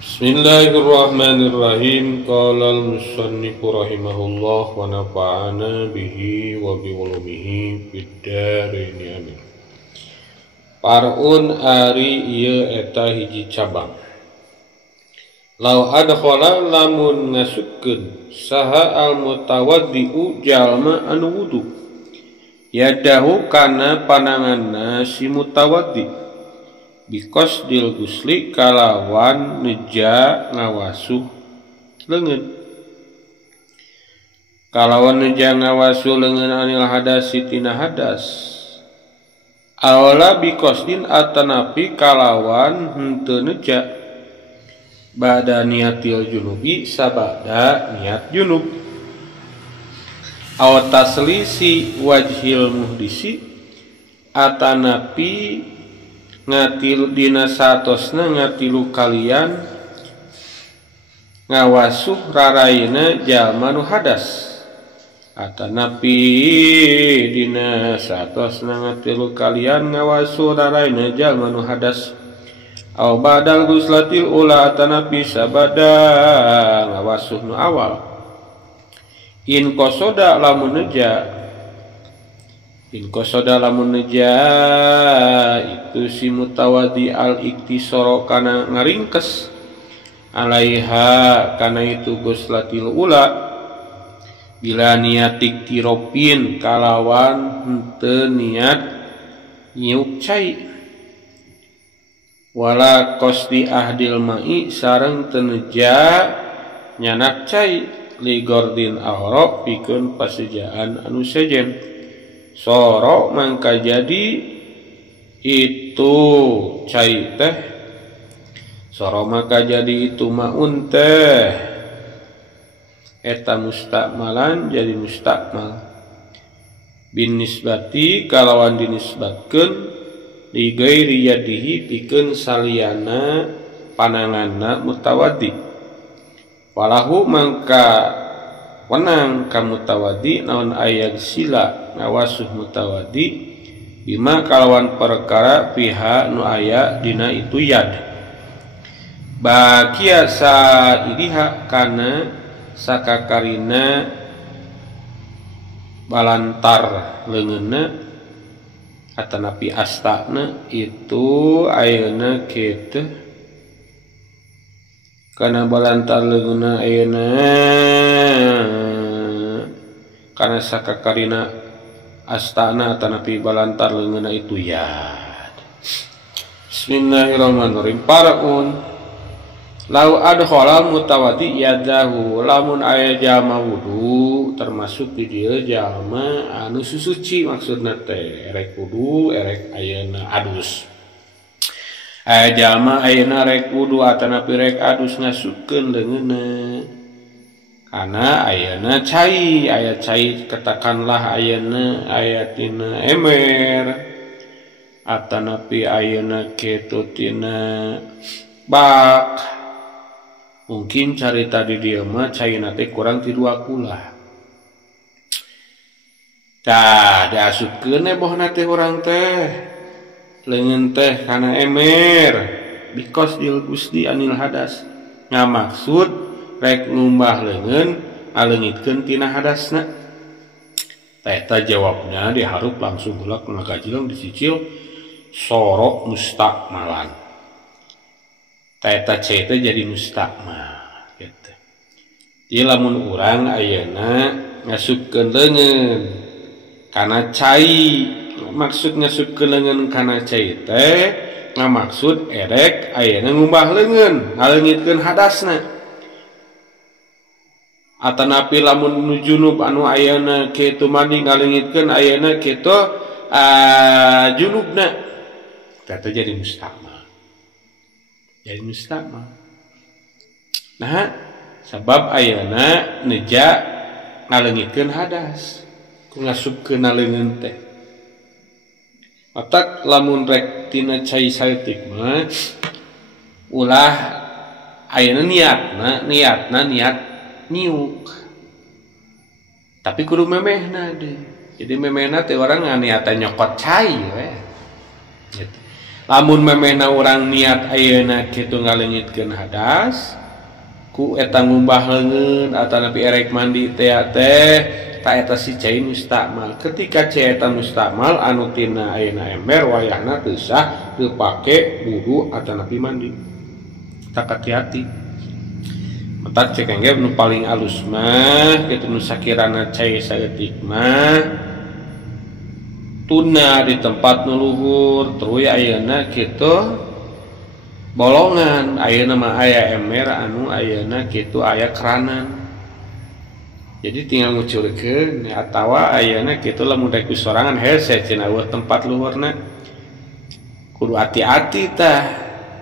Bismillahirrahmanirrahim. Qala al-musannifu rahimahullah wa nafa'ana bihi wa bi'ulumihi fid dharain amin. Parun ari ieu eta hiji cabang. Lau adkhala lamun ngasupkeun saha al-mutawaddi'u jalma anu wudu. Yadahu kana pananganna si mutawaddi. Biqasdil gusli kalawan neja ngawasuh leungeun. Kalawan neja ngawasuh leungeun anil hadasi tina hadas. Awala biqasdin atanapi kalawan henteu neja. Ba'da niatil junubi sabada niat junub. Aw taslisi wajhil muhdisi atanapi ngatilu dina satosna ngatilu kalian ngawasuh raraina jalma nu hadas atanapi dina satosna ngatilu kalian ngawasuh raraina jalma nu hadas aw badal guslatil ula atanapi sabada ngawasuh nu awal in qasoda lamun neja. In qasoda lamun neja itu si mutawadi al-iktisara kana ngaringkes alaiha kana itu guslatil ula bila niatik tiropin kalawan henteu niat nyiuk cai wala qasdi ahdil ma'i sareng teu neja nyanak cai li gordin ahra pikeun pasejaan anu sejen. Soro mangka jadi itu cai teh soro maka jadi itu maun teh eta mustakmalan jadi mustakmal bin nisbati kalawan dinisbatkeun li ghairi yadihi pikeun saliyana pananganna mutawaddi walahu mangka wenang ka mutawaddi naon aya sila ngawasuh mutawaddi bima kalawan perkara piha nu aya dina itu yad bakia saidiha kana sakakarina balantar leungeunna atanapi astana itu ayeuna kitu kana balantar leungeunna ayeuna kana sakakarina astana atanapi balantar leungeunna itu yad. Bismillahirrahmanirrahim. Paraun lau adkhala mutawaddi yadahu lamun aya jalma wudu termasuk di dieu jalma anu susuci maksudna teh erek wudu erek ayeuna adus. Aya jalma ayeuna rek wudu atanapi rek adus ngasupkeun leungeunna karena ayeuna cai aya cai katakanlah ayeuna aya tina emer atanapi ayeuna kitu tina bak mungkin carita di dieu mah caina teh kurang ti 2 kulah tah diasupkeun bohna teh urang teh leungeun teh kana emer biqasdil gusli anil hadas ngamaksud rek ngumbah leungeun ngaleungitkeun tina hadasna tah eta jawabnya diharup langsung heula ngagajleung disicil soro mustakmalan tah eta ce teh jadi mustakmal kitu. Ieu lamun urang ayeuna ngasupkeun leungeun kana cai maksud ngasupkeun leungeun kana cai teh ngamaksud erek ayeuna ngumbah leungeun ngaleungitkeun hadasna atanapi lamun nu junub anu ayeuna kitu mandi ngaleungitkeun ayeuna kitu junubna eta jadi mustakmal nah sabab ayeuna neja ngaleungitkeun hadas ku ngasupkeun leungeun teh matak lamun rek tina cai saeutik mah ulah ayeuna niatna niat niuk tapi kudu memehna deh jadi memehna teh orang niatan nyokot cai we gitu. lamun memehna urang niat ayeuna kitu ngaleungitkeun hadas ku eta ngumbah leungeun atawa nepi erek mandi teh ta eta si cai mustakmal. Ketika cai eta mustakmal anu tina ayeuna ember wayahna teu sah teu pake wudu atawa nepi mandi. Tak hati-hati. Matak cek engge nu paling alus mah kitu nu sakirana cai saeutik mah tuna di tempat nu luhur terus ayeuna kitu bolongan ayeuna mah aya ember anu ayeuna kitu aya keranan. Jadi tinggal ngucurkeun atawa ayeuna kitu lamun rek sorangan hese cenah eueuh tempat luhurna kudu hati-hati tah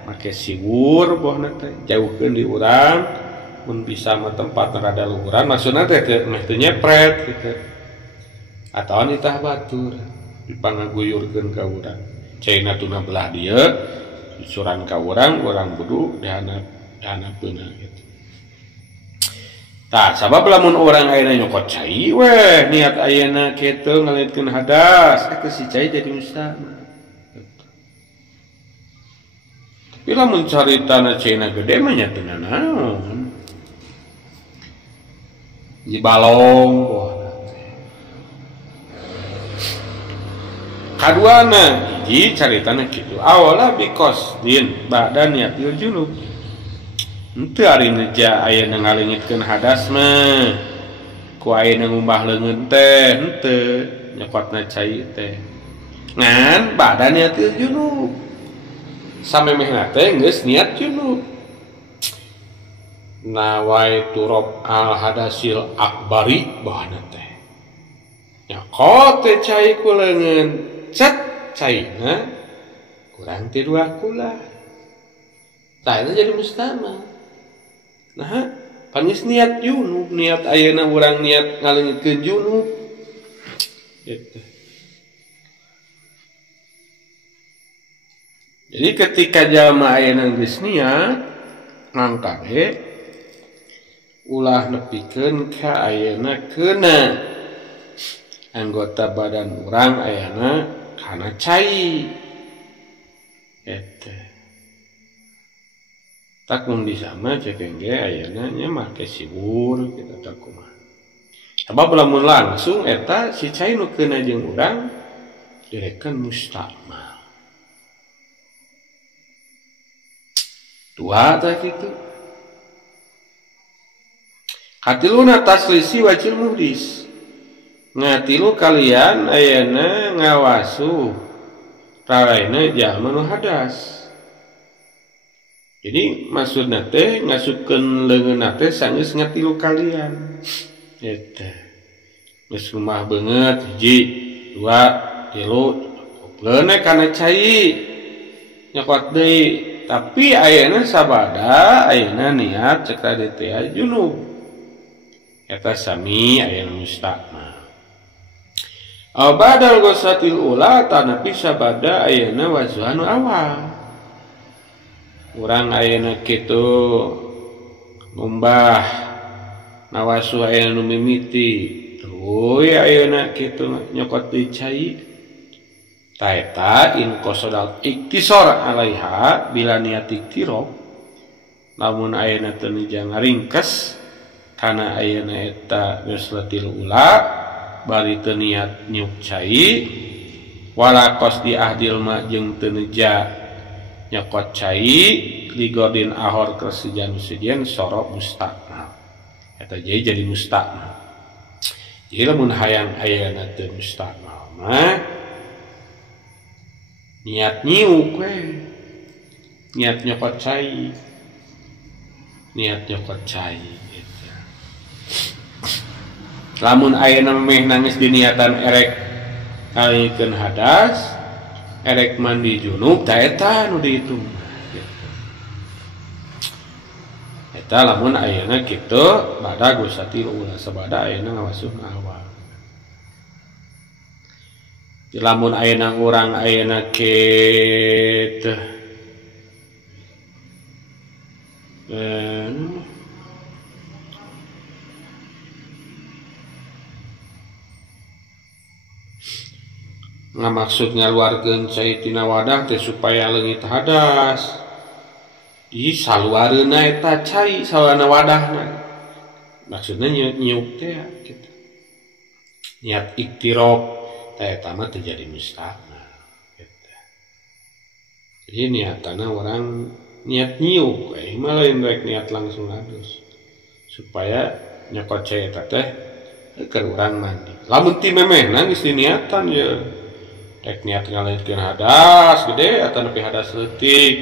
make siwur bohna teh jauhkeun di urang mun bisa mah tempat rada luhuran maksudna teh meh teu nyepret kitu atawa ditah batur dipangaguyurkeun ka urang caina tuna belah dieu susuran ka urang budu dihanapeuna gitu. Tah sabab lamun urang ayeuna nyokot cai weh niat ayeuna kitu ngaleutkeun hadas eta si cai jadi mustahil. Tapi lamun caritana caina gede mah nya teu naon. Di balong kaduana hiji caritana kitu awala bikos din badan niatil junub henteu ari neja ayeuna ngaleungitkeun hadas mah ku ayeuna ngumbah leungeun teh henteu nyokotna cai teh ngan badan niatil junub samemehna teh geus niat junub nawaitu rob al hadasil akbari bahana teh nyokot teh cai ku leungeun cet caina kurang ti 2 kula tah eta jadi mustama nah panis niat junub niat ayeuna urang niat ngaleungitkeun junub gitu. Jadi ketika jalma ayeuna geus niat mangkade ulah nepikeun ka ayeuna keuna anggota badan urang ayeuna kana cai eta tak mun bisa mah cek engge ayeuna nya make siwur kita tak kumaha sabab lamun langsung eta si cai nu keuna jeung urang direkan mustakmal dua tah kitu katiluna taslisi wajil muhdis ngatilu kalian ayeuna ngawasu raraina jalma nu hadas. Jadi maksudna teh ngasupkeun leungeunna teh saeus ngatilu kalian. Eta. Geus rumah beungeut 1 2 3 leunne kana cai nyokot deui tapi ayeuna sabada ayeuna niat cek tadi teh junub. Eta sami ayeuna mustakmal. Badal gosatil ula tanapi sabada ayeuna wazuhanu awal urang ayeuna kitu ngumbah nawasuh ayeuna nu mimiti tuluy ayeuna kitu nyokot deui cai ta eta in qasadal iktisar alaiha bila niat iktirab lamun ayeuna teu nuju ngaringkes kana ayeuna eta gosatil ula bari teu niat nyuk cai wala qasdi ahdil ma jeung teu neja nyokot cai ligodin ahor kesejan sorok mustakmal eta jadi mustakmal. Jadi lamun hayang ayeuna teu mustakmal mah niat nyiuk we niat nyokot cai lamun ayeuna meh nangis diniatan erek ngaleungitkeun hadas erek mandi junub tah eta nu dihitung eta lamun ayeuna kitu bada gusatil ula sabada ayeuna ngawasuh awal lamun ayeuna urang ayeuna kitu ngamaksud ngaluarkeun cai tina wadah teh supaya leungit hadas. Di saluareuna eta cai saluarna wadahna. Maksudna nyiuk teh gitu. Niat iktirab teh eta mah teu jadi mustahna gitu. Jadi niatana orang niat nyiuk mah lain rek niat langsung adus. Supaya nyokot cai eta teh keur urang mandi. Lamun ti memehna geus diniatan ya rek niat ngaleutkeun hadas gede atawa nepi hadas leutik.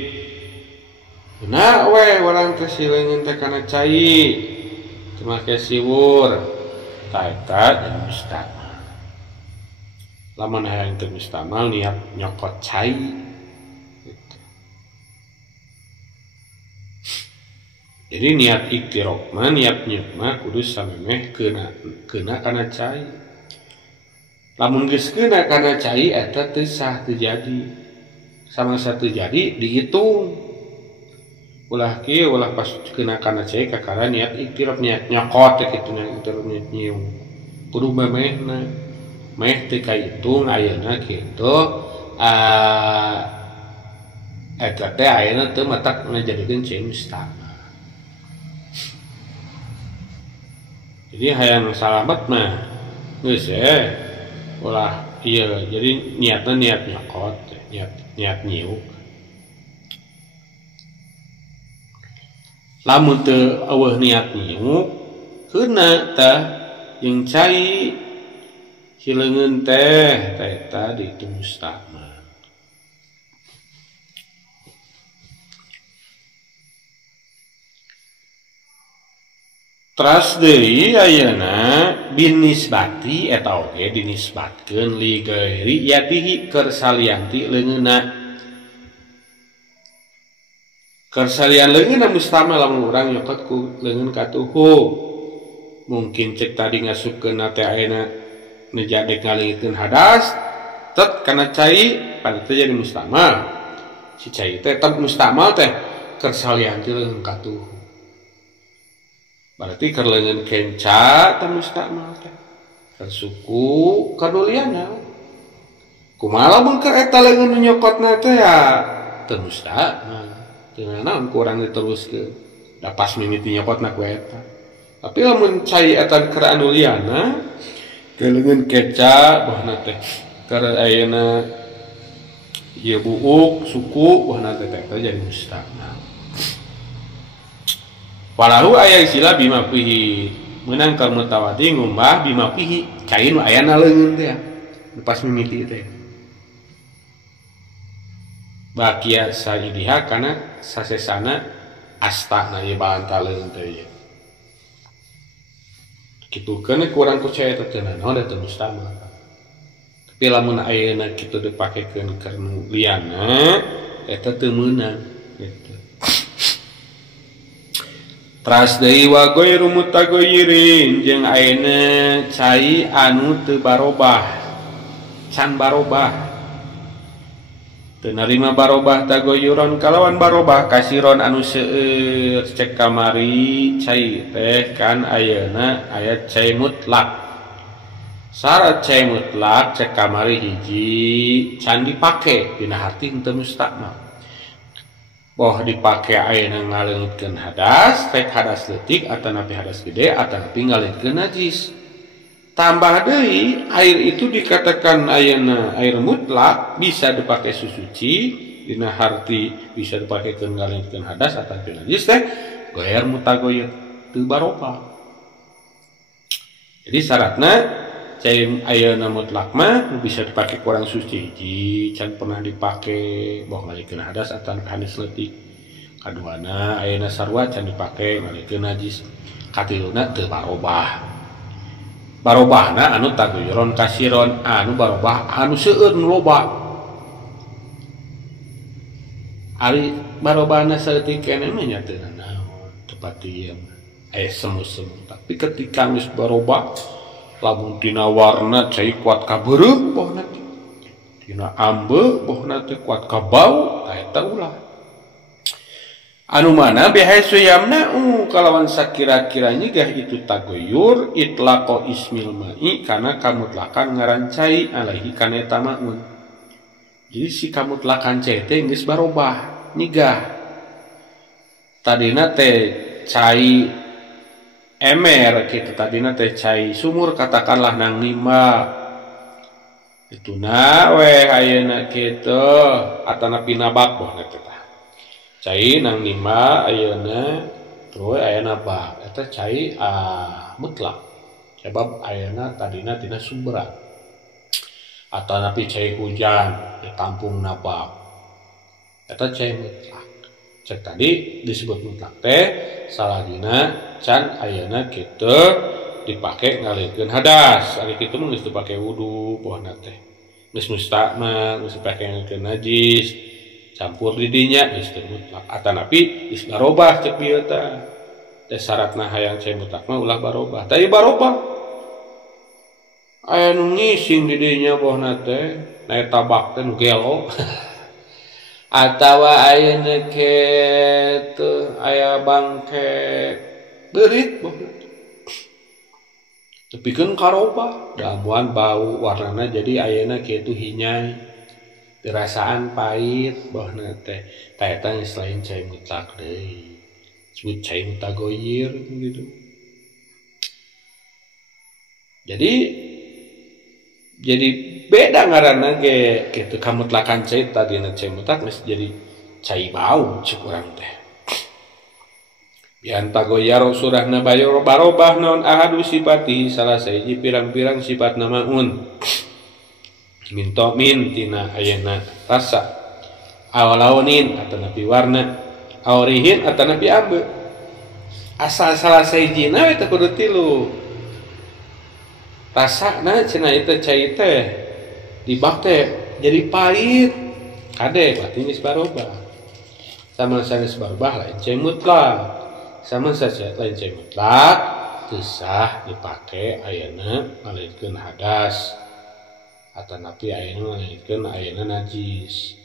Nah we urang teh sileungeun teh kana cai teu make siwur. Tah eta jadi mustamal. Lamun hayang teu mustamal niat nyokot cai gitu. Jadi niat iktirab mah niat nyiuk mah kudu samemeh keuna kana cai. Lamun geus keuna kana cai eta teu sah teu jadi. Sama satu jadi dihitung. Ulah kieu ulah pas keuna kana cai kakara niat iktirab niat nyokot teh kitu niat nyiung. Kudu memehna. Meh teu kahitung ayeuna kitu eta teh ayeuna teu matak ngajadikeun cai mustahil. Jadi hayang salamet mah geus ulah ieu jadi niatna niat nyokot niat nyiuk. Lamun teu eueuh niat nyiuk keuna tah jeung cai sileungeun teh eta ditu mustahil. Teras deui ayeuna binisbati eta oge dinisbatkeun li gairi yatihi keur salianti leungeunna. Keur salian leungeunna mustahil lamun urang nyokot ku leungeun katuhu. Mungkin cek tadi ngasupkeun teh ayeuna nejadek ngaleungitkeun hadas tet kana cai pada teh jadi mustahil. Si cai teh tetep mustahil teh keur salianti leungeun katuhu. Berarti keur leungeun kenca teh mustahil teh. Keur suku kadulianna. Kumaha lamun keur eta leungeun nyokotna teh ya teu mustahil. Teu naon ku urang diteruskeun. Da pas mimiti nyokotna ku eta. Tapi lamun cai eta keur adulianna keur leungeun kenca bohna teh keur ayeuna ieu buuk suku bohna teh jadi mustahil. Walahu aya istilah bima fihi meunang ka mutawadi ngumbah bima fihi cai nu aya na leungeun teh pas mimiti teh bakia sajidiha kana sasesana astana ieu banta leungeun teh kitu keun kurang ku cai teh naon eta mustahil. Tapi lamun ayeuna kitu dipakekeun keur nu liana eta teu meunang gitu. Teras deui wa ghairu mutaghayyirin jeung ayeuna cai anu teu barobah. Can barobah. Teu narima barobah taghayyuron kalawan barobah kasiron anu seueur cek kamari cai teh kan ayeuna aya cai mutlak. Syarat cai mutlak cek kamari hiji can dipake dina harti teu mustahil. Boh dipake ayeuna ngaleungitkeun hadas, rek hadas leutik atawa napi hadas gede atawa napi ngaleungitkeun najis. Tambah deui air itu dikatakan ayeuna air mutlak bisa dipake susuci dina harti bisa dipakekeun ngaleungitkeun hadas atawa napi najis teh ghair mutaghayyir teu barobah. Jadi syaratna cai ayeuna mutlak mah bisa dipake kurang suci hiji can pernah dipake boh ngalikeun hadas atawa hadas leutik. Kaduana ayeuna sarua can dipake ngalikeun najis. Katiluna teu barobah. Barobahna anu taghayyuron kasiron anu barobah anu seueur nu loba. Ari barobahna saeutik keneh mah nya teu naon tepat ieu aya semu-semu. Tapi ketika geus barobah lamun tina warna cai kuat ka beureuh bohna teh tina ambeu bohna teh kuat ka bau tah eta ulah anu mana bihaitsu yamna'u kalawan sakira-kiranya gah itu tagoyur itlaqo ismil ma'i kana kamutlakan ngarancai alaihi kana eta ma'un. Jadi si kamutlakan cai teh geus barobah nigah tadina teh cai emer kitu tadina teh cai sumur katakanlah nang nimba ituna we ayeuna kitu atanapi nabak boh eta cai nang nimba ayeuna we ayeuna bak eta cai mutlak sebab ayeuna tadina tina sumberan atanapi cai hujan ditampung nabak eta cai mutlak cek tadi disebut mutlak teh salahina can ayeuna kitu dipake ngalikeun hadas ari kitu mah geus dipake wudu pohona teh geus musta'mal geus dipake ngalikeun najis campur di dinya geus teu mutlak atanapi geus barobah cek ieu teh teh syaratna hayang cai mutlak mah ulah barobah tadi barobah aya nu ngising di dinya pohona teh na eta bak teh nu gelo atawa ayeuna kitu aya bangke beurit tepikeun karobah damuan bau warnana jadi ayeuna kitu hinyai dirasaan pahit bohna teh ta eta geus lain cai mutlak deui disebut cai mutagoyir gitu. Jadi beda ngaranna ge kitu kamutlakan cai tadina cai mutlak geus jadi cai bau cek urang teh. Bian tagoyaro surahna bayo barobah non ahadu sifati salah sahiji pirang-pirang sifat namaun. Minto min tina ayeuna rasa awalaunin atanapi warna awrihin atanapi ambe asal salah sahijina we teh kudu tilu rasana cenah itu cai teh dibak teh jadi pahit kade berarti geus barobah sama sanes barobah lain cai mutlak sama saja lain cai mutlak teu sah dipake ayeuna ngalikeun hadas atanapi ayeuna ngalikeun ayeuna najis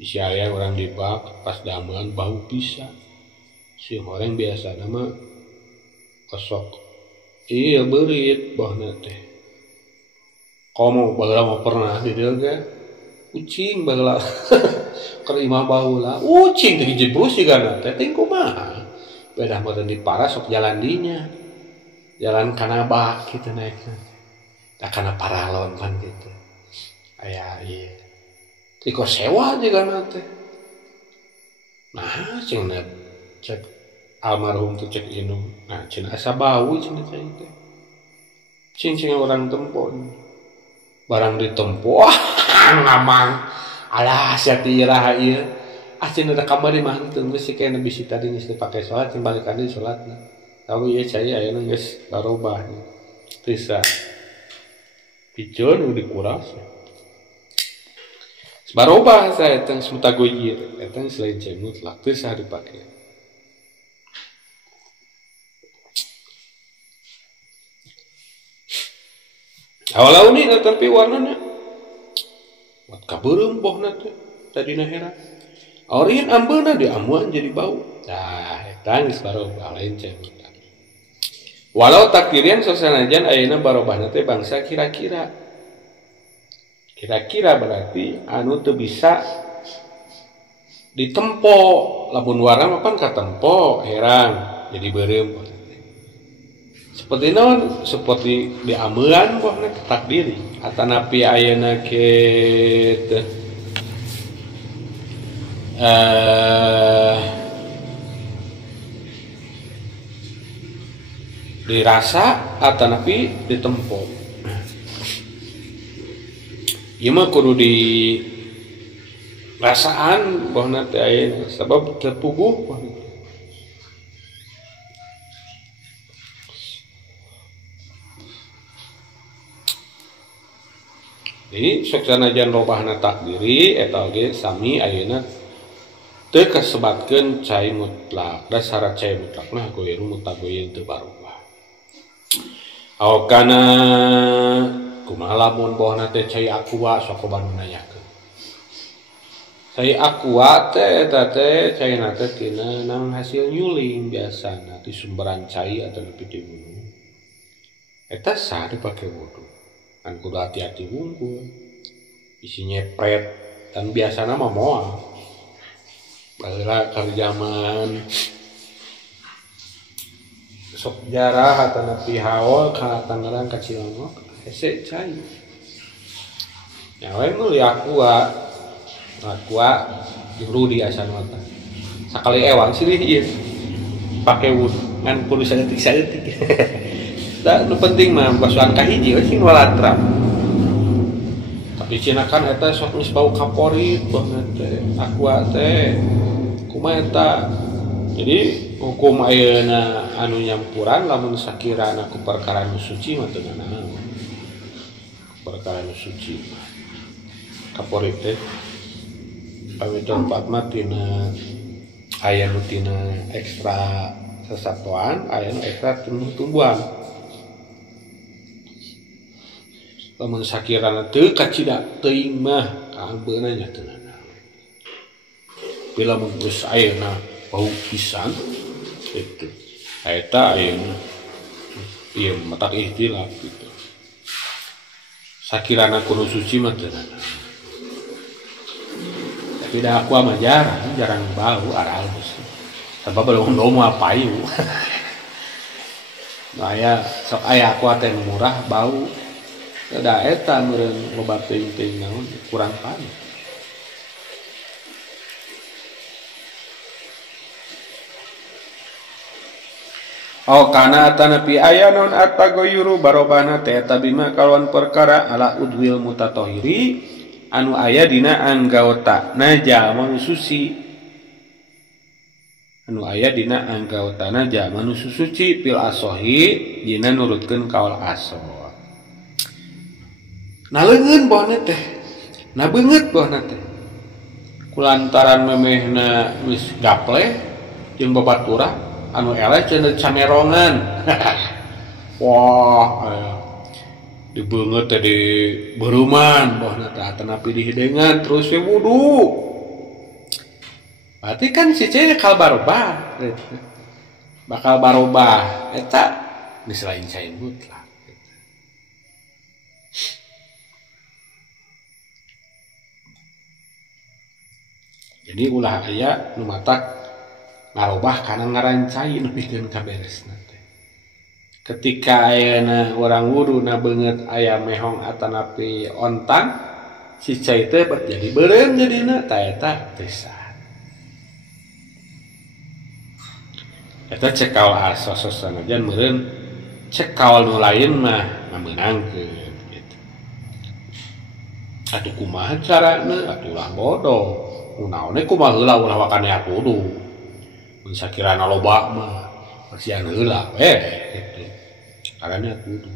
bisa aya urang dibak pas dameun bau pisan si horeng biasa nama kosok iya beurit bahna teh komo baheula mah pernah di dieu ge ucing baheula keur imah baheula ucing teh jebrus sigana teh teh kumaha beda mah di paras sok jalan dinya jalan kana bak kitu naikna da kana paralon kan gitu aya ieu iko sewa juga nanti. Nah, cina cek almarhum tuh cek inum. Nah, cina asa bau cina cek itu. Cing orang tempon. Barang ditempo, ngamang. Alah, siati iraha ieu. Cina da kamari mah teu geus kena bisi tadi geus dipake salat, cing balik deui salatna. Tapi ieu cai ayeuna geus barobah. Teu sah. Piceun dikuras. Barobah saya teng mutagoyir eta selain cai mutlak teu sah dipake. Awalauni tapi warnana wat kabeureum bohna teh tadina heran. Aurieun ambeuna diamuan jadi bau. Tah eta geus barobah lain cai mutlak. Walau takdirian sasanajan ayeuna barobahna teh bangsa kira-kira. Kira-kira berarti anu teu bisa ditempo lamun warna mah pan katempo herang jadi beureum seperti naon seperti diameuan bohna takdiri atanapi ayeuna kitu dirasa atanapi ditempo. Ieu mah kudu di rasaan bahna teh ayeuna sabab teu puguh. Jadi sok sanajan robahna takdiri eta oge sami ayeuna teu kasebatkeun cai mutlak. Da syarat cai mutlak mah goiru mutagoyin teu barubah. Aokana kumaha lamun bohna teh cai aqua sok banu nanyakeun Saya aqua teh cai teh tina nang hasil nyuling biasa di sumberan cai atau di gunung. Eta sah dipake wudu. Kan kudu hati-hati wungkul. Isi nyepret dan biasana mah moal. Baheula ka zaman sok jarah atau napi haol ka Tangerang ka Cilongok hese cai. Nyawe meuli aqua rudi asan mata. Sakali ewang silih ieu. Pake wudu ngan kudu saeutik. Da nu penting mah basuhan kahiji we sing walatra. Tapi cenah kan eta sok geus bau kaporit bahna teh aqua teh. Kumaha eta? Jadi hukum ayeuna anu nyampuran lamun sakirana ku perkara nu suci mah teu naon. Perkara nu suci. Kaporit teh paweton patma tina aya nu tina ekstra sasatuan, aya nu ekstra tumbuh-tumbuhan. Lamun sakirana teu kacida teuing mah kabeuna nya teu naon. Bila mun geus ayeuna bau pisan itu. Eta ayeuna ieu matak ihtilaf gitu. Sakirana kudu suci mah teu naon. Tapi da aqua mah jarang bau aral geus. Sabab belum apayu. Nah aya sok aya aqua teh murah bau. Da eta meureun loba teuing naon kurang panas. Oh kana atanapi aya non atagoyuru barobana teh eta bima kalawan perkara ala udwil mutatahiri anu aya dina anggaotana jalma nu suci. Anu aya dina anggaotana jalma nu suci pil asohi dina nurutkeun kaul asoh. Naleungeun bohna teh. Na beungeut bohna teh. Kulantaran memehna geus gapleh jeung babaturan anu eleh cenah camerongan. Wah, dibeungeut teh di beuruman bohna teh atanapi dihideungan terus we wudu. Berarti kan si cai bakal barobah eta geus lain cai mutlak. Jadi ulah aya nu matak ngarobah kana ngarancai nepikeun ka beresna teh. Ketika ayeuna urang wudu na beungeut aya mehong atanapi ontang, si cai teh jadi beureum jadina ta eta teu sah. Eta cek kaul asos sanajan meureun cek kaul nu lain mah ngameunangkeun gitu. Atuh kumaha carana? Atuh ulah bodoh. Naon kumaha heula ulah wakane akudu. Mun sakirana loba mah pasian heula gitu. Karana akudu.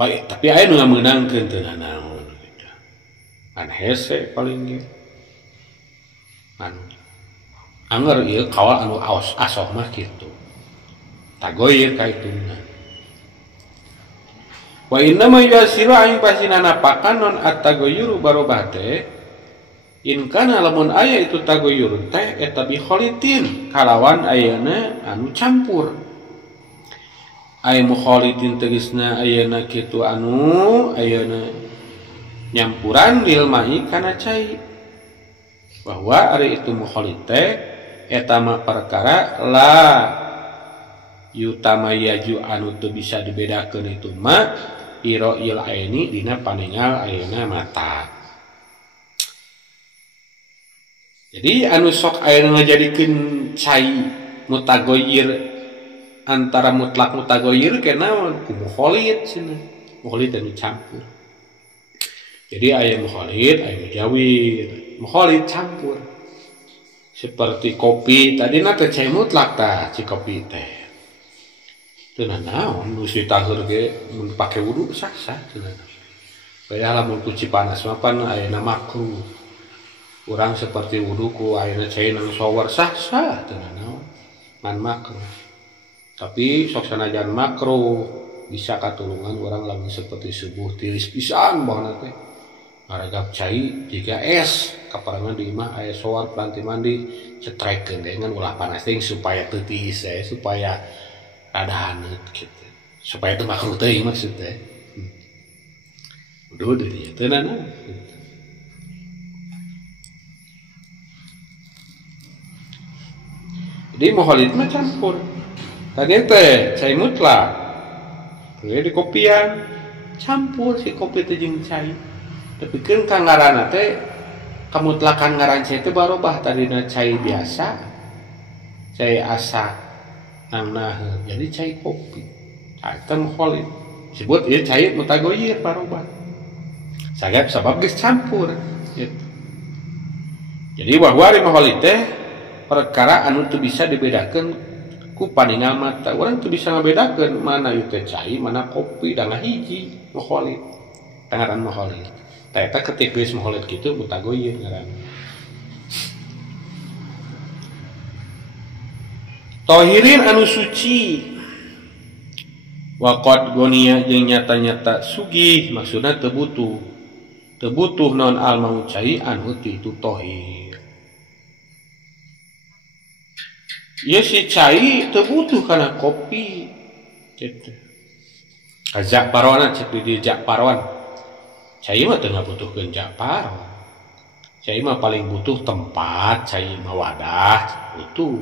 Wah, tapi aya nu ngameunangkeun teu naon gitu. Kan hese paling ge. Anu anger ieu kawal anu asoh mah kitu. Tagoyir ka ituna. Wa inna ma yasiru aing pasina napakan non at-tagoyuru barobah teh in kana lamun aya itu tagoyur teh eta bi kholitin kalawan ayeuna anu campur. Aya mukholitin tegasna ayeuna kitu anu ayeuna nyampuran lil mai kana cai. Bahwa ari itu mukholit teh eta mah perkara la yutama yaju anu teu bisa dibedakeun itu mah iro il aini dina paningal ayeuna mata. Jadi anu sok ayeuna ngajadikeun cai mutagoyir antara mutlak mutagoyir kena ku mukholit cenah. Mukholit anu campur. Jadi aya mukholit, aya mujawir. Mukholit campur. Seperti kopi tadi teh cai mutlak tah ci kopi teh. Teu naon nu sitaheur ge mun pake wudu sah-sah cenah. Beda lamun kuci panas mah pan ayeuna makruh. Urang seperti wudu ku ayeuna cai nang shower sah-sah teu naon. Man makruh. Tapi sok sanajan makruh bisa katulungan urang lamun seperti subuh tiris pisan baheuna teh. Haragap cai jika es kaparangan di imah aya soar pelanti mandi cetrekeun dengan ulah panas teh supaya teu tiis supaya rada haneut kitu. Supaya teu makruh teuing maksud teh. Udah dia teu naon. Jadi moholid mah campur. Tadi teh cai mutlak. Teu di kopian campur si kopi teh jeung cai. Tapi kan ngaranna teh kamutlakan ngaran cai teh barobah tadina cai biasa. Cai asa nang jadi cai kopi. Eta moholid. Disebut ieu cai mutagoyir barobah. Saged sabab geus campur gitu. Jadi bahwa ari moholid teh perkara anu teu bisa dibedakeun ku paningal mata. Urang teu bisa ngabedakeun mana ieu teh cai, mana kopi, da ngahiji moholid. Ngaran moholid. Tah eta ketika geus moholid kitu mutagoyir ngaran. Tahirin anu suci. Waqad goniya jeung nyata-nyata sugih maksudna teu butuh naon almau cai anu itu tahir. Ya si cai teu butuh kana kopi. Kitu. Ajak paron cek di jak paron. Cai mah teu ngabutuhkeun jak paron. Cai mah paling butuh tempat, cai mah wadah, butuh.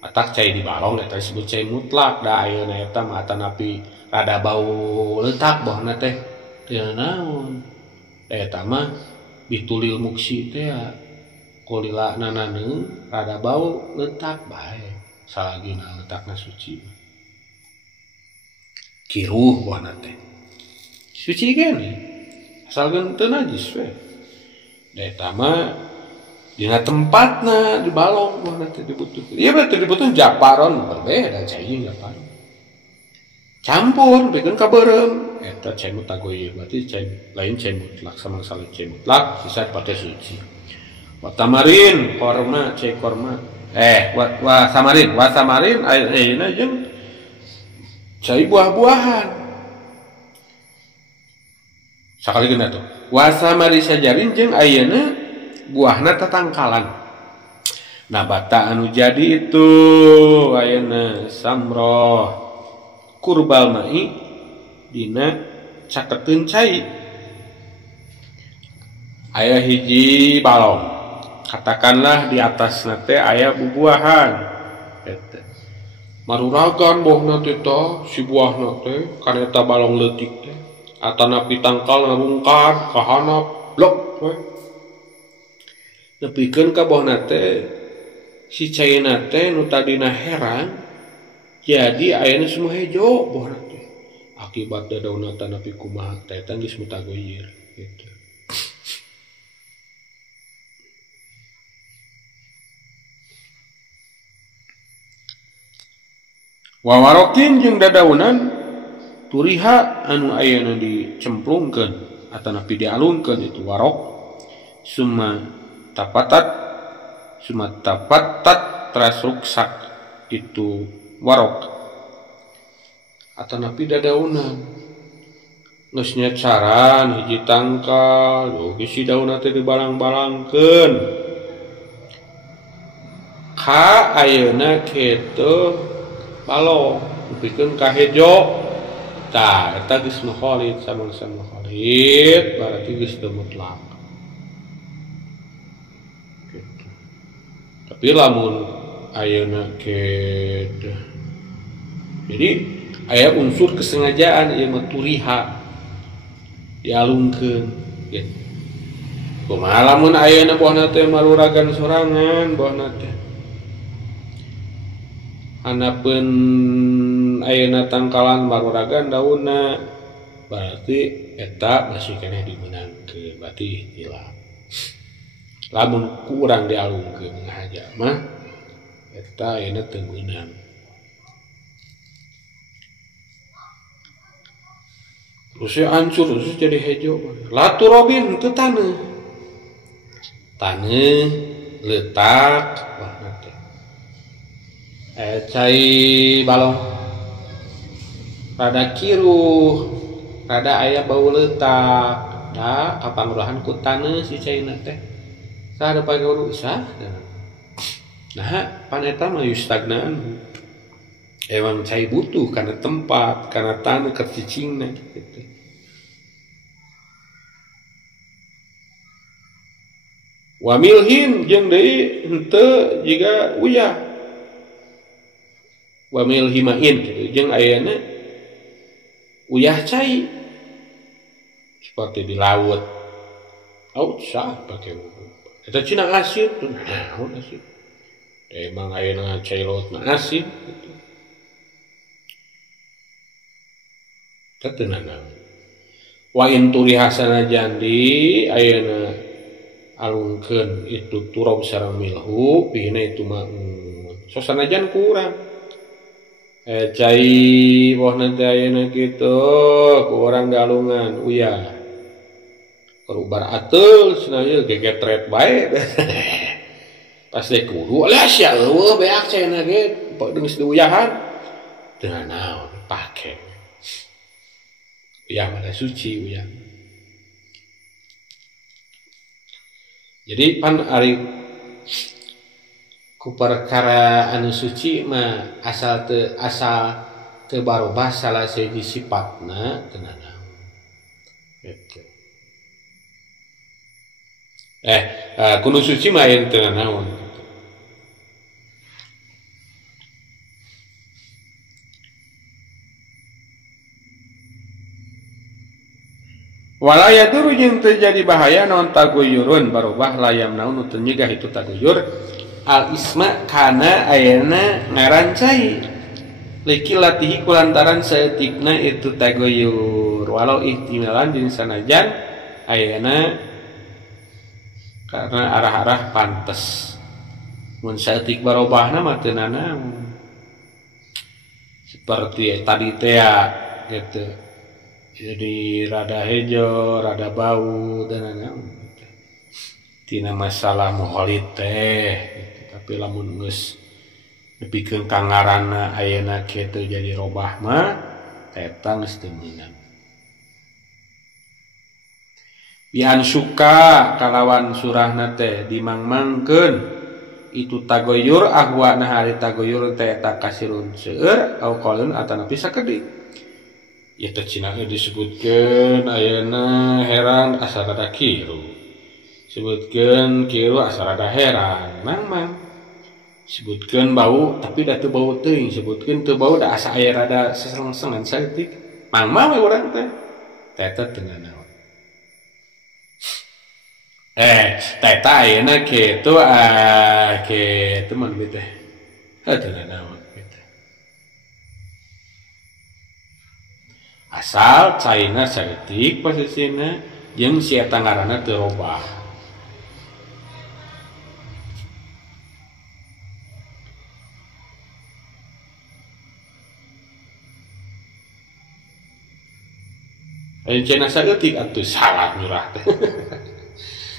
Atak cai di balong eta disebut cai mutlak. Da ayeuna eta mah atanapi rada bau leutak bohna teh. Teu naon. Eta mah bitulil muksi teh kolila nananu rada bau letak bae salagina letakna suci kiruh buahna teh suci gini asalkan teu najis we da eta mah dina tempatna di balong buahna teh dibutuhkeun ieu berarti dibutuhkeun japaron berbeda cai japaron campur bikin kabeurem eta cai mutagoyir berarti cai lain cai mutlak sama salin cai mutlak bisa dipakai suci. Watamarin korma cai korma wasamarin ayeuna jeung cai buah-buahan sakali geuna tuh wasamari sajarin jeung ayeuna buahna tatangkalan nabata anu jadi itu ayeuna samroh kurbal mai dina caketeun cai aya hiji balong katakanlah di atas nate aya bubuahan eta maruragan bohna teh si buahna teh kana eta balong leutik teh atanapi tangkal nabungkar ka handap blok we nepikeun ka bohna teh si caina teh nu tadina herang jadi ayeuna semua hejo bohna teh akibat dadauna tanapi kumaha teh eta geus mutagoyir gitu. Wawarokin jeung dadaunan turiha anu ayeuna dicemplungkeun atanapi dialungkeun itu warok summa tapatat terasruksak itu warok atanapi dadaunan geus nyacaran hiji tangkal oge si daunna teh dibalang-balangkeun ka ayeuna kitu balong pikeun ka hejo tah eta geus moholid sama-sama moholid berarti geus teu mutlak gitu. Tapi lamun ayeuna kitu jadi aya unsur kesengajaan ieu mah turiha dialungkeun gitu. Kumaha lamun ayeuna bohna teh maruragan sorangan bohna teh hanapeun ayeuna tangkalan maruragan daunna berarti eta masih keneh dimeunangkeun berarti hilaf lamun kurang dialungkeun ngahaja mah eta ayeuna teu meunang terus hancur terus jadi hejo laturobin teu taneuh letak cai balong rada kiruh rada aya bau letak da kapangurahan ku taneuh si caina teh sada pake wudu sah. Nah pan eta mah yustagnaan emang cai butuh karena tempat karena taneuh keur cicingna gitu. Wa milhin jeung deui henteu jiga uyah. Wa milhimain gitu jeung ayeuna uyah cai seperti di laut. Sah pakai wudu. Eta cina asin tuh naon asin. Emang ayeuna cai laut mah asin gitu. Teu naon. Wa in turi hasana jandi ayeuna alungkeun itu turab sareng milhu pina itu mah sosanajan kurang cai bohna teh ayeuna kitu ku urang galungan uyah karubar ateul cenah ieu gegetret bae pas teh kudu alah sia eueuh beak cenah ge geus diuyahan teu naon pake uyah mah suci uyah. Jadi pan ari ku perkara anu suci mah asal teu barobah salah siji sifatna teu naon. Gitu. Kudu suci mah aya teu naon. Walaya duru jeung terjadi bahaya naon taguyurun barobah layam naon teu nyegah itu taguyur al isma kana ayeuna ngaran cai liki latihi kulantaran saeutikna itu taguyur walau ihtimalan jeung sanajan ayeuna karena arah-arah pantes mun saeutik barobahna mah teu naon seperti tadi teh gitu. Jadi rada hejo, rada bau dan naon. Tina masalah muholid teh, gitu. Tapi lamun geus nepikeun ka ngaranna ayeuna kitu jadi robah mah eta geus teu meunang. Bian suka kalawan surahna teh dimangmangkeun itu tagoyur ahwana hari tagoyur teh eta kasirun seueur au qaulun atanapi sakedik. Ya teh cina disebutkeun ayeuna heran asa rada kiru. Sebutkeun kiru asa rada heran. Mang. Sebutkeun bau tapi da teu bau teuing, sebutkeun teu bau da asa aya rada seseng-sengan saeutik. Mang we urang teh. Eta teu naon. Eta ayeuna kitu kitu mah teh. Teu naon. Asal caina saeutik posisina jeung si eta ngaranna teu robah. Ayeuna caina saeutik atuh salah nyurah teh.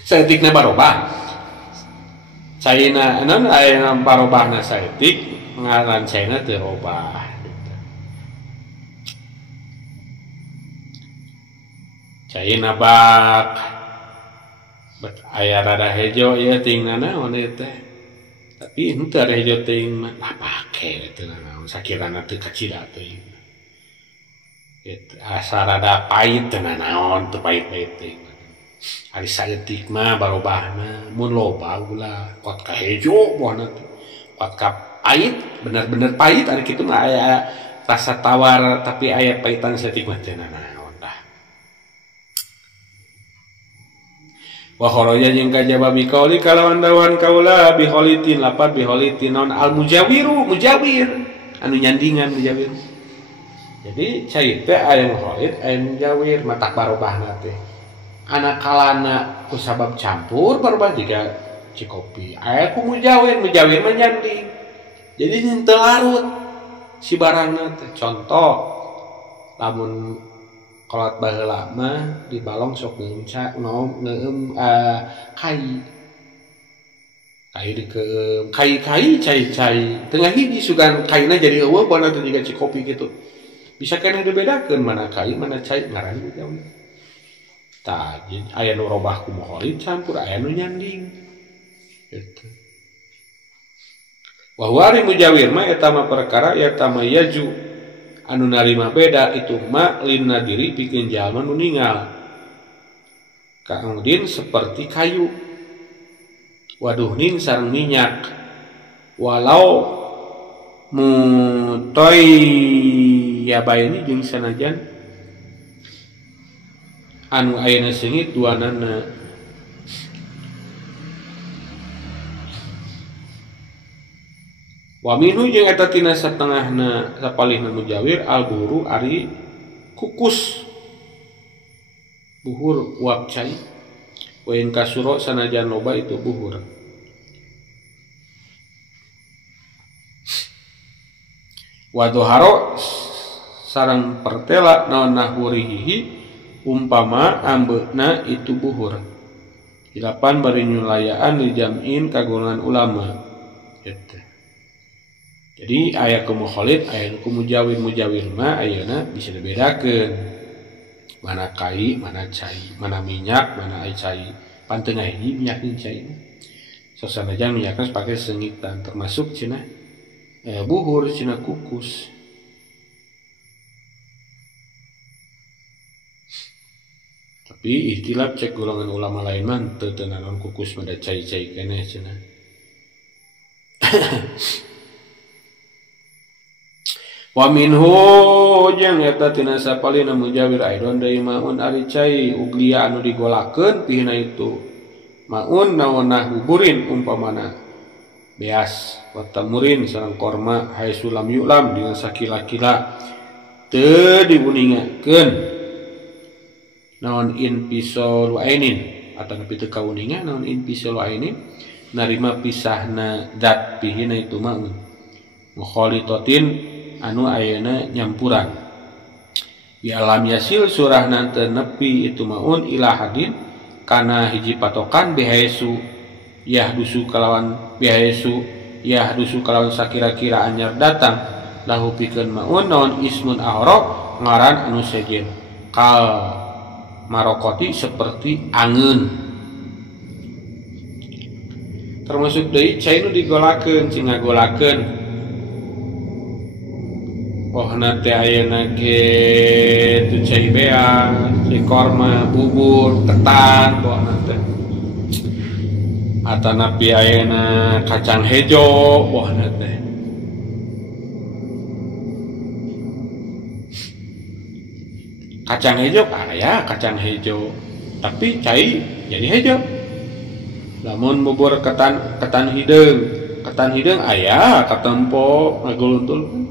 Saeutikna barobah. Caina naon ayeuna barobahna saeutik ngaran caina teu robah. Caina bak aya rada hejo ieu tingna naon ieu teh. Tapi henteu ada hejo teuing mah pake teu naon sakirana teu kacida teuing. Eta asa rada pait teu naon teu pait-pait teuing. Ari saeutik mah barobahna mun loba ulah kot ka hejo bohna teh. Kot ka pait bener-bener pait ari kitu mah aya rasa tawar tapi aya paitan saeutik mah teu naon. Wa kharaja jeung kajaba bi qauli kalawan dawan kaula bi kholitin lapat bi kholitin non al mujawiru mujawir anu nyandingan mujawir. Jadi cai teh aya kholid aya mujawir mata barobahna teh. Ana kalana ku sabab campur barobah jiga cikopi. Aya ku mujawir mah nyanding. Jadi henteu larut si barangna teh. Contoh lamun kolot baheula mah di balong sok ngeueum kai dikeum kai cai tengah hiji sugan kaina jadi eueuh bona teh jiga cikopi gitu bisa keneh dibedakeun mana kai mana cai ngaran jauh tah aya nu robah ku mukhalid campur aya nu nyanding gitu. Wa huwa mujawir mah eta mah perkara eta mah yaju anu narima beda itu ma lin nadiri pikeun jalma nu ningal kaudin seperti kayu waduhnin sareng minyak walau mutoy ya baini jeung sanajan anu ayeuna seungit duanana wa minhu jeung eta tina satengahna sapalihna mujawir al buru ari kukus buhur uap cai wa in kasuro sanajan loba itu buhur wa doharo sareng pertela naon nahurihi umpama ambeuna itu buhur hilapan bari nyulayaan di jam'in kagolongan ulama gitu. Jadi aya ku mukhalid aya ku mujawir mah ayeuna bisa dibedakeun mana kai mana cai mana minyak mana ai cai panteuh hiji minyak jeung cai sasanajan minyakna pake sengitan termasuk cenah buhur cenah kukus. Tapi ikhtilaf cek golongan ulama lain mah teu naon kukus mah da cai-cai keneh cenah. Wa minhu jeung eta tina sapalina mujawir aidon deui maun ari cai uglia anu digolakeun pihna itu maun naonna huburin umpamana beas wa tamurin sareng korma haitsu lam yu'lam dina sakila-kila teu diuningakeun naon infisul ainin ataupun teu kauningan naon infisul ainin narima pisahna zat pihna itu maun mukhalitatin anu ayeuna nyampuran bi alam yasil surah nante nepi itu maun ila hadin kana hiji patokan bihaisu yahdusu kalawan sakira-kira anyar datang lahu pikeun maun naon ismun ahra ngaran anu sejen kal marokoti seperti angeun termasuk deui cai nu digolakeun cing ngagolakeun pohna teh ayeuna ge tu cai beas, cai korma, bubur, ketan pohna teh. Atanapi ayeuna kacang hejo pohna teh. Kacang hejo aya kacang hejo, tapi cai jadi hejo. Lamun bubur ketan hideung aya katempo ngaguluntul.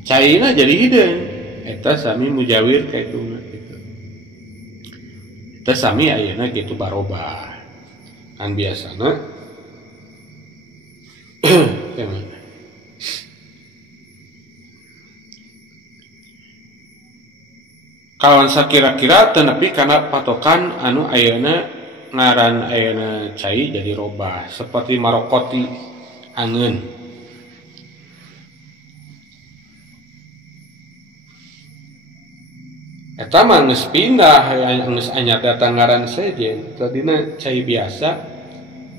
Caina jadi hideung eta sami mujawir kaituna kitu. Eta sami ayeuna kitu barobah. Kan biasana kawan sakira-kira teu nepi kana patokan anu ayeuna ngaran ayeuna cai jadi robah seperti marokoti angeun. Eta mah geus pindah geus anyar datang ngaran sejen tadina cai biasa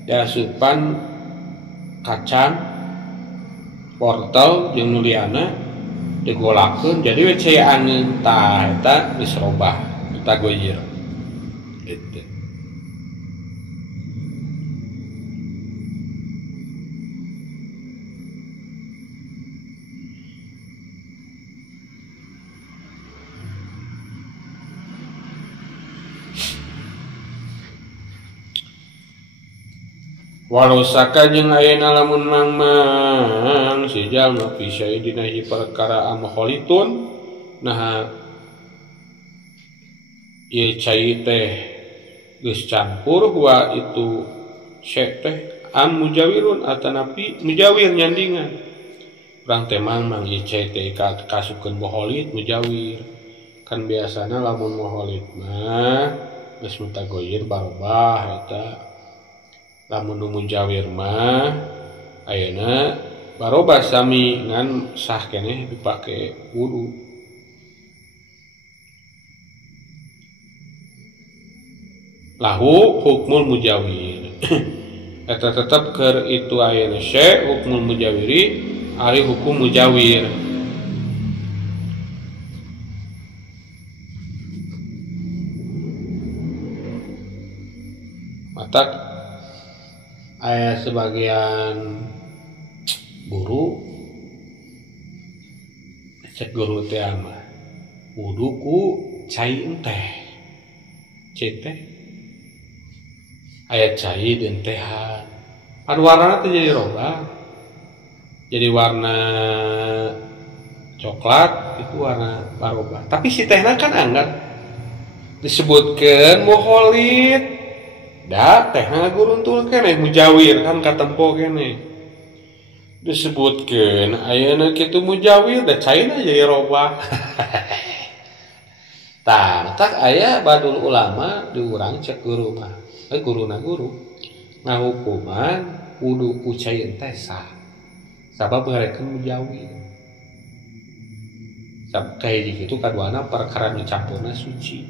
diasupan kacang wortel jeung nu liana digolakeun jadi we cai angeun tah eta geus robah eta goyir gitu. Walau saka jeung ayeuna lamun mangmang si jalma bisa dina hiji perkara amkholitun nah ieu cai teh geus campur wa itu syek teh am mujawirun atanapi mujawir nyandingan urang teh mangmang ieu cai teh kasukeun mukholit mujawir kan biasana lamun mukholit mah geus mutagoyir barobah eta lamun mujawir mah ayeuna barobah sami ngan sah keneh dipake wudu lahu hukmul mujawir. Eta tetep keur itu ayeuna syekh hukmul mujawiri ari hukum mujawir. Matak aya sebagian guru cek guru teh mah wudu ku cai teh. Cai teh aya cai dan tehan. Anu warna teh jadi robah. Jadi warna coklat itu warna barobah. Tapi si tehna kan anggar disebutkeun muholid. Da tehna guruntul keneh mujawir kan katempo keneh. Disebutkeun ayeuna kitu mujawir da caina jadi robah. Tah, tak aya badul ulama di urang cek guru mah. Guruna guru ngahukuman wudu ku cai teh sah. Sabab ngarekeun mujawir. Sabab kayak gitu kaduana perkara nu campurna suci.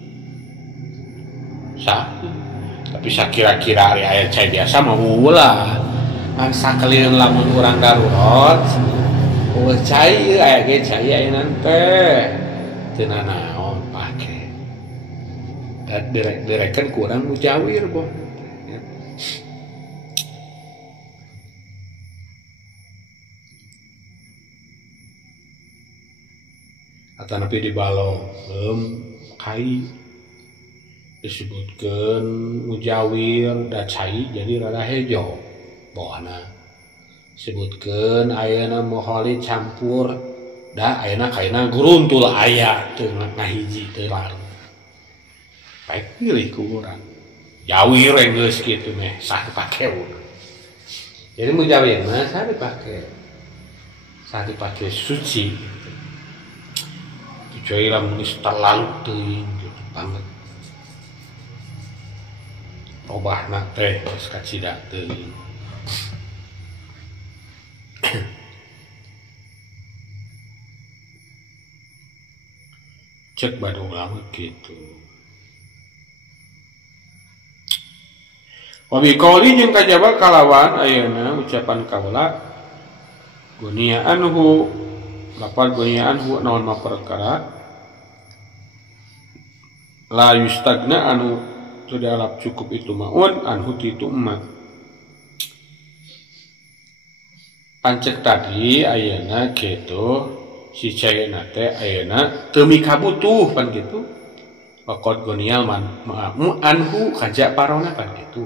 Sah. Tapi sakira-kira ari aya cai biasa mah ulah. Mangsa kalian lamun urang darurat. Cai aya ge cai ayeuna teh. Teu nanaon pake. Direkan kurang mujawir boh. Atau napi di balong kai disebutkan mujawir da cai jadi rada hejo bohana disebutkan ayeuna moholid campur da ayeuna kaina guruntul aya teu ngahiji teu lalu baik pilih ku urang jawir geus kitu meh sah dipake urang. Jadi mujawir mah sah dipake suci kecuali lamun geus terlalu teuing banget robahna teh geus kacida teuing. Cek badu ulama gitu. Wabi qauli jeung kajaba kalawan ayeuna ucapan kaula gunia anhu lapal gunia anhu naon ma perkara la yustagna anu teu dialap cukup itu maun anhu ti itu emak. Pancek tadi ayeuna kitu si caina teh ayeuna teu mikabutuh pan kitu. Pokot gonial man anhu kaja parona pan kitu.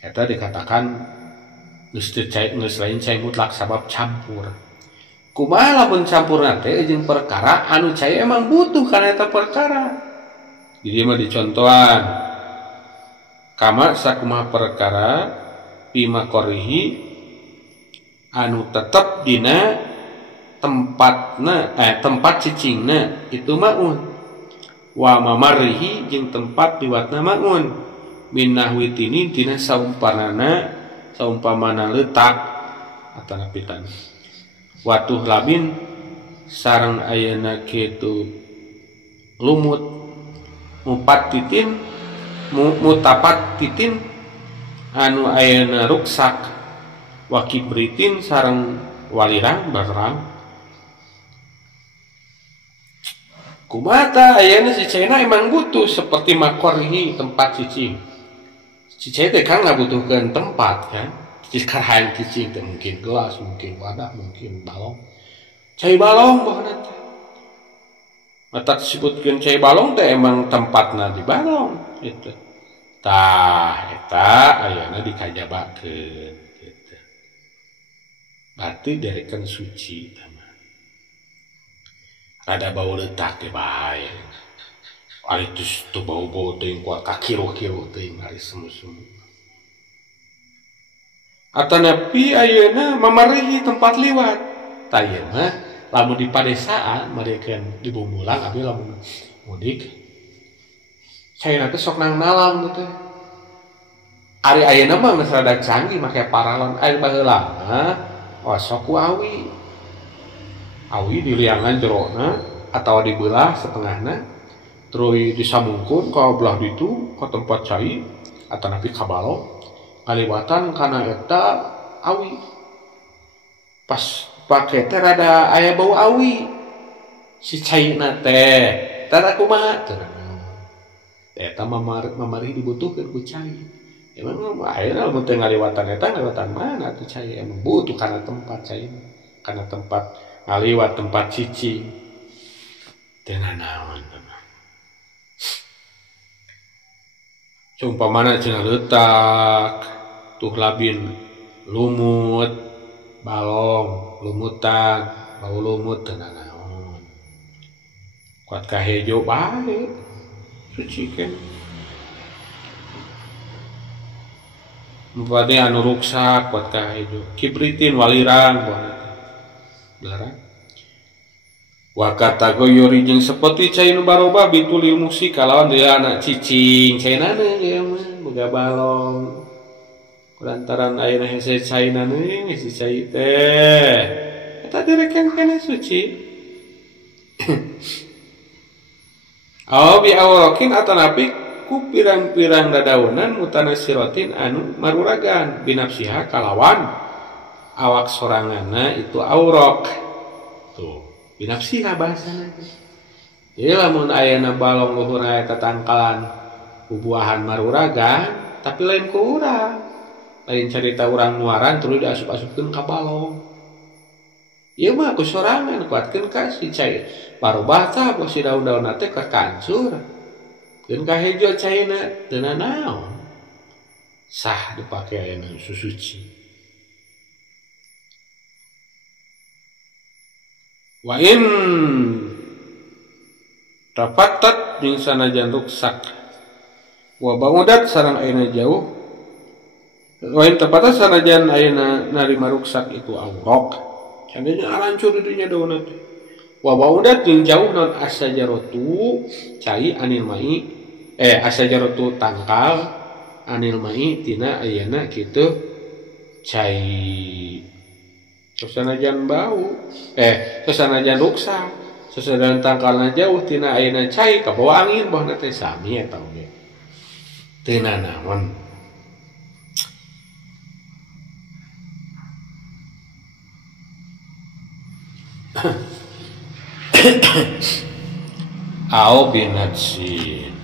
Eta dikatakan geus lain cai mutlak sabab campur. Kumaha lamun campurna teh jeung perkara anu cai emang butuh kana eta perkara. Jadi mah dicontohan kama sakumaha perkara bima qorihi anu tetep dina tempatna tempat cicingna itu maun wa mamarihi jeung tempat liwatna maun min nahwitini tina saumpamana letak atana pitan watuh labin sareng ayeuna kitu lumut mutapat titin anu ayeuna ruksak wakibritin sareng walirang barang kumata ayeuna si caina emang butuh seperti makorhi tempat cicing. Cicing teh kan ngabutuhkeun tempat kan. Cicing cicing teh mungkin gelas, mungkin wadah, mungkin balong. Cai balong baheuna teh. Mata disebutkeun cai balong teh emang tempatna di balong gitu. Tah eta ayeuna dikajabakeun gitu. Berarti dereken suci tah. Rada bau letak teh bae. Ari teu bau-bau teuing kuat kakiruh-kiruh teuing ari semu-semu. Atanapi ayeuna mamarihi tempat liwat. Tah ieu mah lamun di padesaan mereukeun di Bumbulang abi lamun mudik. Sayeuna teh sok nang nalam teh. Ari ayeuna mah geus rada canggih make paralon air baheula mah osok ku awi. Awi diliangan jerona atau dibelah setengahna terus disambungkeun ka belah ditu ka tempat cai atanapi ka balong kaliwatan kana eta awi pas pake teh rada aya bau awi si caina teh tara kumaha teu eta mamari dibutuhkeun ku cai emang ayeuna mun teu ngaliwatan eta ngaliwatan mana tuh cai emang butuh kana tempat cai kana tempat ngaliwat tempat cicing teu nanaon sumpamana cenah leutak tuh labin lumut balong lumutan bau lumut teu nanaon kuat ka hejo bae sucikeun mupati anu ruksak kuat ka hejo kibritin walirang buana belarang wakata goyori jeung seperti cai nu baroba bituli musik kalawan dia anak cicing caina ge mah boga balong kulantaran ayeuna hese caina hese cai teh eta direken kana suci bi awrokin atanapi ku pirang-pirang dadaunan mutana sirotin anu maruragan binafsiha kalawan awak soranganna itu aurok tuh binafsiha bahasana jadi lamun ayana balong luhur eta tangkalan bubuahan maruragan tapi lain ku urang lain cerita urang nuaran terus diasup-asupkeun ka balong ieu mah ku sorangan kuatkeun ka si cai parobah tah si daun-daunna teh kakancur keun ka hejo caina teu nanaon sah dipake ayeuna susuci wa in rafatat jeung sanajan ruksak wa bangudat sareng ayeuna jauh wa in rafatat sanajan ayeuna narima ruksak itu aurok sandanya arancur di dunya daunna teh wa bangudat jeung jauh non asajaratu cai anil mai asajaratu tangkal anil mai tina ayeuna kitu cai sesanajan bau sesanajan ruksak sesanajan tangkalna jauh tina ayeuna cai kabawa angin bahna teh sami eta oge teu nanaon au binatsin